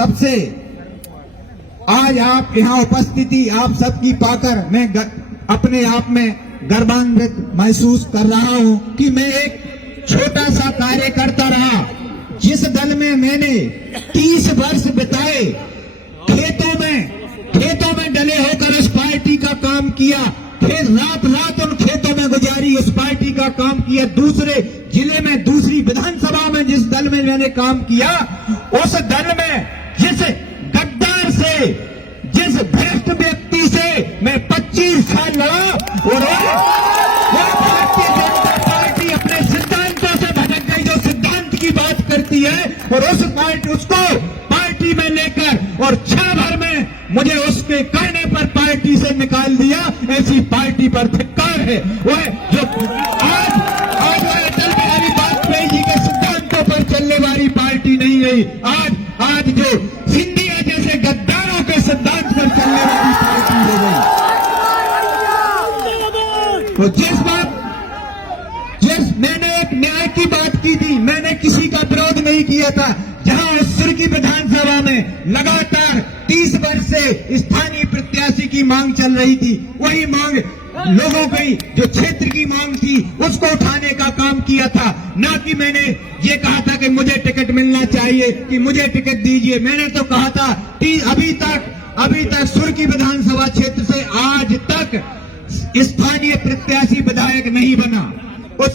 सबसे आज आप यहाँ उपस्थिति आप सबकी पाकर मैं अपने आप में गर्वान्वित महसूस कर रहा हूँ कि मैं एक छोटा सा कार्यकर्ता रहा, जिस दल में मैंने 30 वर्ष बिताए, खेतों में डले होकर उस पार्टी का काम किया, फिर रात उन खेतों में गुजारी, उस पार्टी का काम किया। दूसरे जिले में दूसरी विधानसभा में जिस दल में मैंने काम किया, उस दल में जिस गद्दार से, जिस भ्रष्ट व्यक्ति से मैं 25 साल लड़ा, और वो भारतीय जनता पार्टी अपने सिद्धांतों से भटक गई, जो सिद्धांत की बात करती है, और उसको पार्टी में लेकर और क्षण भर में मुझे उसके कहने पर पार्टी से निकाल दिया। ऐसी पार्टी पर धिक्कार है। वह जो आज अटल बिहारी वाजपेयी जी के सिद्धांतों पर चलने वाली पार्टी नहीं रही, आज जो सिंधिया जैसे गद्दारों के सिद्धांत पर चलने वाली पार्टी हो गई। तो जिस मैंने एक न्याय की बात की थी, मैंने किसी का विरोध नहीं किया था। जहां सुर की विधानसभा में लगातार 30 वर्ष से स्थानीय प्रत्याशी की मांग चल रही थी, वही मांग लोगों की जो क्षेत्र की मांग थी उसको उठाने का काम किया था। ना कि मैंने ये कहा था कि मुझे टिकट मिलना चाहिए, कि मुझे टिकट दीजिए। मैंने तो कहा था कि अभी तक सुर की विधानसभा क्षेत्र से आज तक स्थानीय प्रत्याशी विधायक नहीं बना।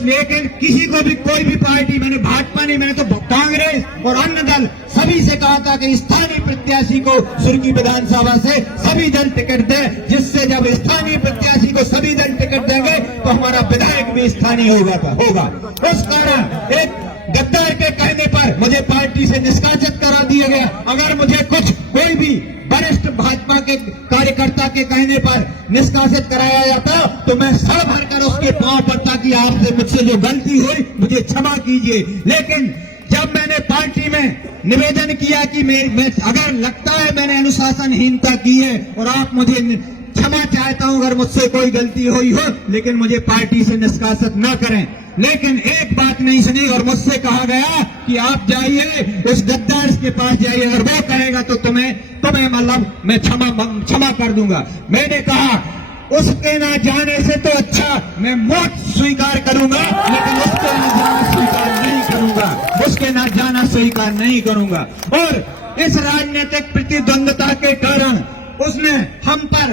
लेकिन किसी को भी कोई भी पार्टी, मैंने भाजपा नहीं, मैंने तो कांग्रेस और अन्य दल सभी से कहा था कि स्थानीय प्रत्याशी को सुर की विधानसभा से सभी दल टिकट दे, जिससे जब स्थानीय प्रत्याशी को सभी दल टिकट देंगे तो हमारा विधायक भी स्थानीय होगा। उस कारण एक गद्दार के कहने पर मुझे पार्टी से निष्कासित करा दिया गया। अगर मुझे कोई भी वरिष्ठ भाजपा के कार्यकर्ता के कहने पर निष्कासित कराया जाता तो मैं सर भरकर उसके पांव पड़ता कि आपसे मुझसे जो गलती हुई मुझे क्षमा कीजिए। लेकिन जब मैंने पार्टी में निवेदन किया कि मैं अगर लगता है मैंने अनुशासनहीनता की है और आप मुझे क्षमा चाहता हूं अगर मुझसे कोई गलती हुई हो, लेकिन मुझे पार्टी से निष्कासित न करें। लेकिन एक बात नहीं सुनी और मुझसे कहा गया कि आप जाइए उस गद्दार के पास जाइए, अगर वो कहेगा तो तुम्हें मतलब मैं क्षमा कर दूंगा। मैंने कहा उसके ना जाने से तो अच्छा मैं मौत स्वीकार करूंगा, लेकिन उसके ना जाना स्वीकार नहीं करूंगा, उसके ना जाना स्वीकार नहीं करूंगा। और इस राजनीतिक प्रतिद्वंदता के कारण उसने हम पर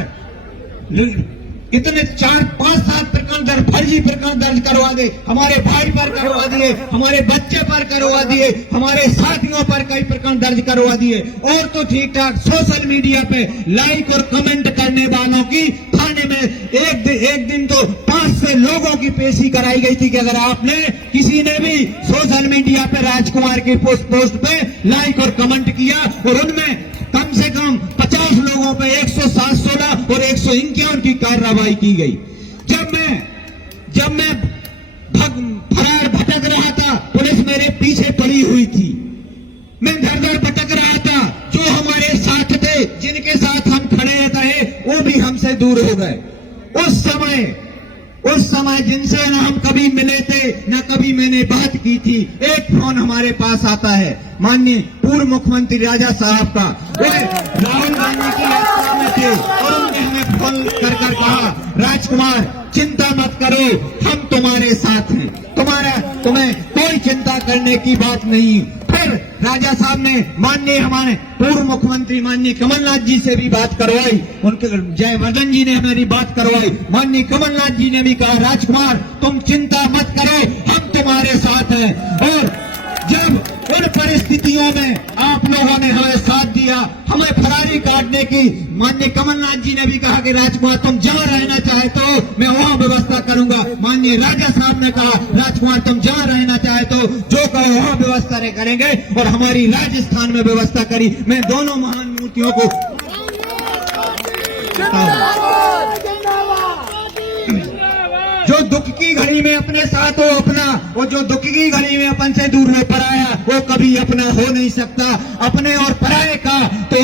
इतने 4-5-7 प्रकरण फर्जी प्रकरण दर्ज करवा दे, हमारे भाई पर करवा दिए, हमारे बच्चे पर करवा दिए, हमारे साथियों पर कई प्रकरण दर्ज करवा दिए। और तो ठीक ठाक सोशल मीडिया पे लाइक और कमेंट करने वालों की थाने में एक दिन तो 5 से लोगों की पेशी कराई गई थी कि अगर आपने किसी ने भी सोशल मीडिया पे राजकुमार की पोस्ट पे लाइक और कमेंट किया और उनमें कम से कम 50 लोगों पे 116 और 151 की कार्रवाई की गई। जब मैं फरार भटक रहा था, पुलिस मेरे पीछे पड़ी हुई थी, मैं घर भटक रहा था। जो हमारे साथ थे, जिनके साथ हम खड़े रहे, वो भी हमसे दूर हो गए। उस समय जिनसे न हम कभी मिले थे न कभी मैंने बात की थी, एक फोन हमारे पास आता है माननीय पूर्व मुख्यमंत्री राजा साहब का। वे राहुल गांधी की यात्रा में थे और उन्होंने हमें फोन कर कहा, राजकुमार चिंता मत करो, हम तुम्हारे साथ हैं, तुम्हें कोई चिंता करने की बात नहीं। फिर राजा साहब ने माननीय हमारे पूर्व मुख्यमंत्री माननीय कमलनाथ जी से भी बात करवाई, उनके जयवर्धन जी ने हमारी बात करवाई। माननीय कमलनाथ जी ने भी कहा, राजकुमार तुम चिंता मत करो, हम तुम्हारे साथ हैं। और जब उन परिस्थितियों में आप लोगों ने हमें साथ दिया, हमें फरारी काटने की, माननीय कमलनाथ जी ने भी कहा कि राजकुमार तुम जहां रहना चाहते हो मैं वहां व्यवस्था करूंगा। माननीय राजा साहब ने कहा, राजकुमार तुम जहां रहना चाहते हो जो कहो वहां व्यवस्था करेंगे, और हमारी राजस्थान में व्यवस्था करी। मैं दोनों महान मूर्तियों को जो दुख की घड़ी में अपने साथ हो अपना, वो जो दुख की घड़ी में अपन से दूर हो पराया, वो कभी अपना हो नहीं सकता। अपने और पराये का तो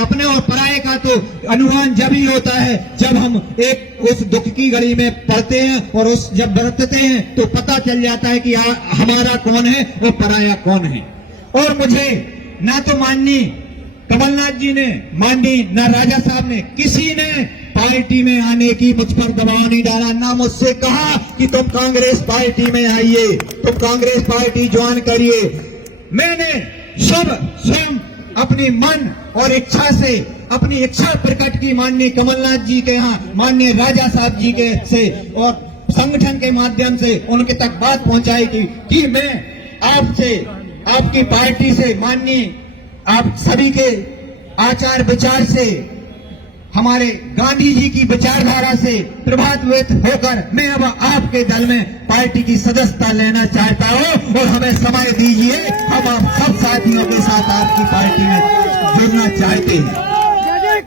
अपने और पराये का तो अनुमान जब ही होता है जब हम एक उस दुख की घड़ी में पड़ते हैं और उस जब बरतते हैं तो पता चल जाता है कि हमारा कौन है वो पराया कौन है। और मुझे ना तो माननीय कमलनाथ जी ने, माननीय न राजा साहब ने, किसी ने पार्टी में आने की मुझ पर दबाव नहीं डाला, ना मुझसे कहा कि तुम कांग्रेस पार्टी में आइए, तुम कांग्रेस पार्टी ज्वाइन करिए। मैंने स्वयं अपने मन और इच्छा से अपनी इच्छा प्रकट की माननीय कमलनाथ जी के यहाँ, माननीय राजा साहब जी के से और संगठन के माध्यम से उनके तक बात पहुंचाई थी कि मैं आपसे, आपकी पार्टी से, माननीय आप सभी के आचार विचार से, हमारे गांधी जी की विचारधारा से प्रभावित होकर मैं अब आपके दल में पार्टी की सदस्यता लेना चाहता हूं और हमें समय दीजिए, हम आप सब साथियों के साथ आपकी पार्टी में जुड़ना चाहते हैं।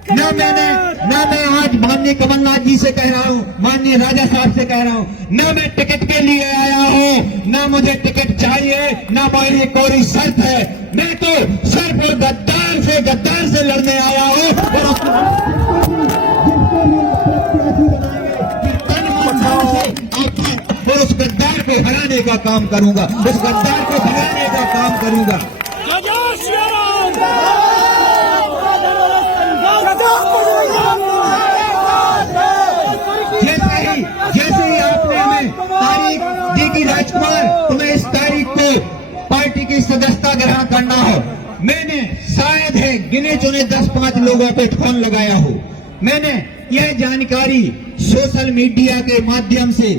ना मैं आज माननीय कमलनाथ जी से कह रहा हूं, माननीय राजा साहब से कह रहा हूं, ना मैं टिकट के लिए आया हूं, ना मुझे टिकट चाहिए, ना मेरी कोई शर्त है। मैं तो सिर्फ गद्दार से लड़ने आया हूं और उस गद्दार को हराने का काम करूंगा, उस गद्दार को भगाने का काम करूंगा। जैसे ही आपने हमें तारीख दी कि राजकुमार तुम्हें इस तारीख को पार्टी की सदस्यता ग्रहण करना हो, मैंने शायद है गिने चुने 10-5 लोगों पे फोन लगाया हो। मैंने यह जानकारी सोशल मीडिया के माध्यम से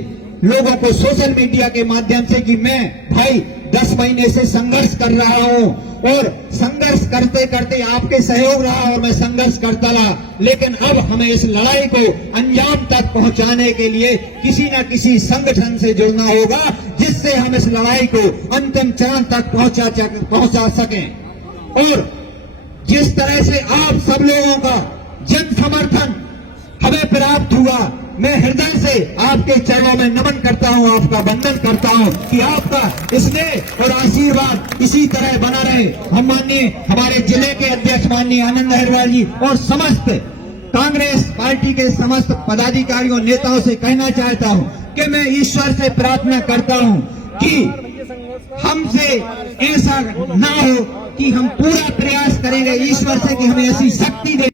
लोगों को, सोशल मीडिया के माध्यम से कि मैं भाई 10 महीने से संघर्ष कर रहा हूं और संघर्ष करते करते आपके सहयोग रहा और मैं संघर्ष करता रहा, लेकिन अब हमें इस लड़ाई को अंजाम तक पहुंचाने के लिए किसी न किसी संगठन से जुड़ना होगा, जिससे हम इस लड़ाई को अंतिम चरण तक पहुंचा सकें। और जिस तरह से आप सब लोगों का जन समर्थन हमें प्राप्त हुआ, मैं हृदय से आपके चरणों में नमन करता हूं, आपका वंदन करता हूं कि आपका स्नेह और आशीर्वाद इसी तरह बना रहे। हम माननीय हमारे जिले के अध्यक्ष माननीय आनंद अहिरवार जी और समस्त कांग्रेस पार्टी के समस्त पदाधिकारियों, नेताओं से कहना चाहता हूं कि मैं ईश्वर से प्रार्थना करता हूं कि हमसे ऐसा ना हो, कि हम पूरा प्रयास करेंगे ईश्वर से कि हमें ऐसी शक्ति दे।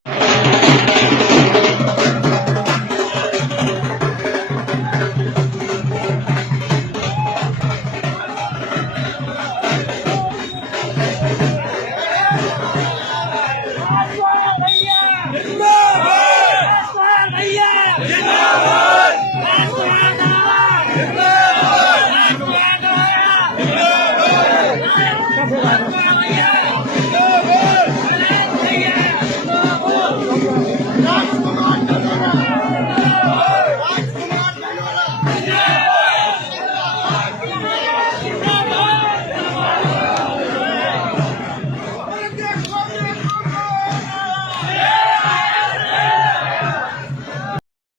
जिंदाबाद